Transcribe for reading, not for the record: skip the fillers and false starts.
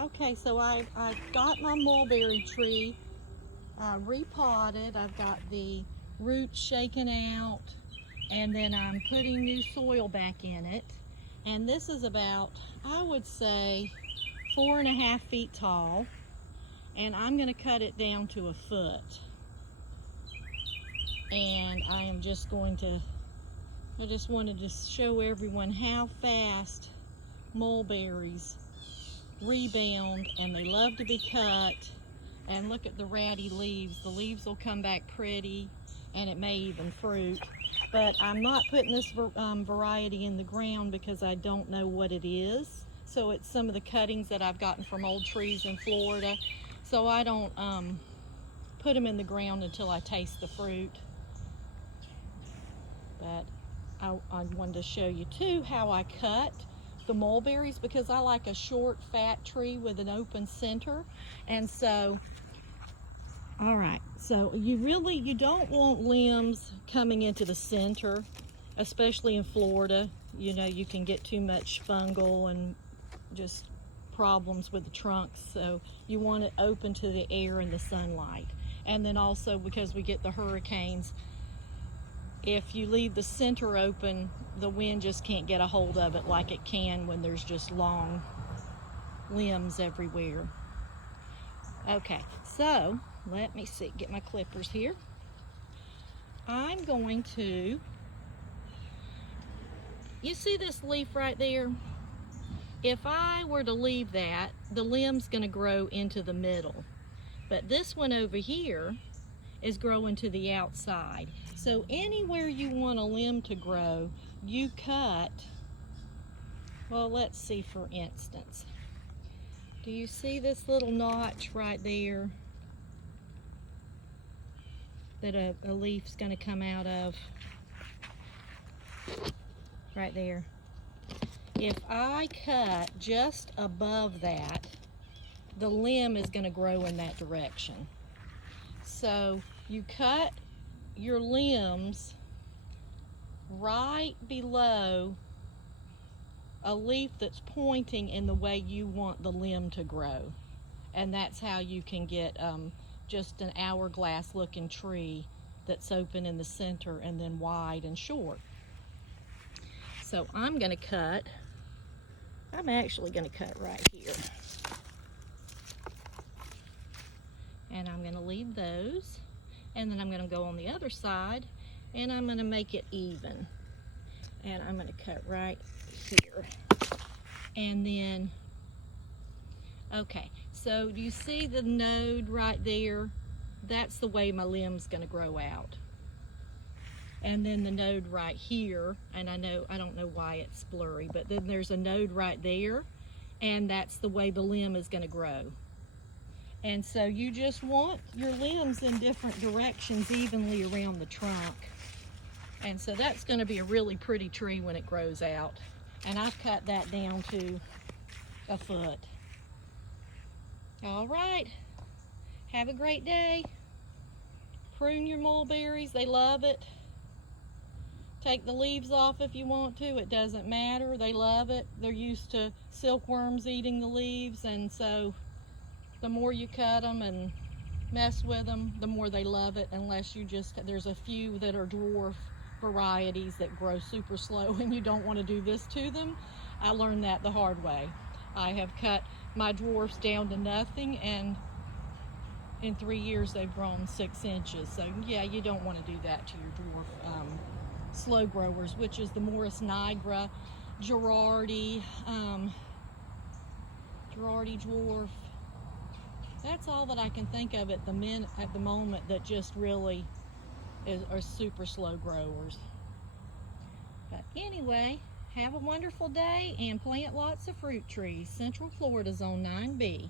Okay, so I've got my mulberry tree repotted. I've got the roots shaken out, and then I'm putting new soil back in it. And this is about, I would say, 4.5 feet tall. And I'm going to cut it down to 1 foot. And I am just going to, I just wanted to show everyone how fast mulberries rebound, and they love to be cut. And look at the ratty leaves. The leaves will come back pretty, and it may even fruit. But I'm not putting this variety in the ground because I don't know what it is. So it's some of the cuttings that I've gotten from old trees in Florida. So I don't put them in the ground until I taste the fruit. But I wanted to show you too how I cut the mulberries, because I like a short fat tree with an open center. And so, all right, so you don't want limbs coming into the center, especially in Florida. You know, you can get too much fungal and just problems with the trunks. So you want it open to the air and the sunlight. And then also, because we get the hurricanes, if you leave the center open, the wind just can't get a hold of it like it can when there's just long limbs everywhere. Okay, so let me see, get my clippers here. I'm going to, you see this leaf right there? If I were to leave that, the limb's going to grow into the middle. But this one over here is growing to the outside. So anywhere you want a limb to grow, you cut. Well, let's see, for instance. Do you see this little notch right there that a leaf's going to come out of? Right there. If I cut just above that, the limb is going to grow in that direction. So you cut your limbs right below a leaf that's pointing in the way you want the limb to grow. And that's how you can get just an hourglass looking tree that's open in the center and then wide and short. So I'm going to cut, I'm actually going to cut right here. And I'm going to leave those, and then I'm going to go on the other side, and I'm going to make it even. And I'm going to cut right here. And then, okay, so do you see the node right there? That's the way my limb's going to grow out. And then the node right here, and I don't know why it's blurry, but then there's a node right there, and that's the way the limb is going to grow. And so you just want your limbs in different directions evenly around the trunk. And so that's going to be a really pretty tree when it grows out. And I've cut that down to 1 foot. All right, have a great day. Prune your mulberries, they love it. Take the leaves off if you want to, it doesn't matter, they love it. They're used to silkworms eating the leaves, and so the more you cut them and mess with them, the more they love it, unless you just, there's a few that are dwarf varieties that grow super slow and you don't want to do this to them. I learned that the hard way. I have cut my dwarfs down to nothing, and in 3 years they've grown 6 inches. So yeah, you don't want to do that to your dwarf slow growers, which is the Morus Nigra, Girardi, Girardi dwarf. That's all that I can think of at the moment that just really are super slow growers. But anyway, have a wonderful day and plant lots of fruit trees. Central Florida, Zone 9B.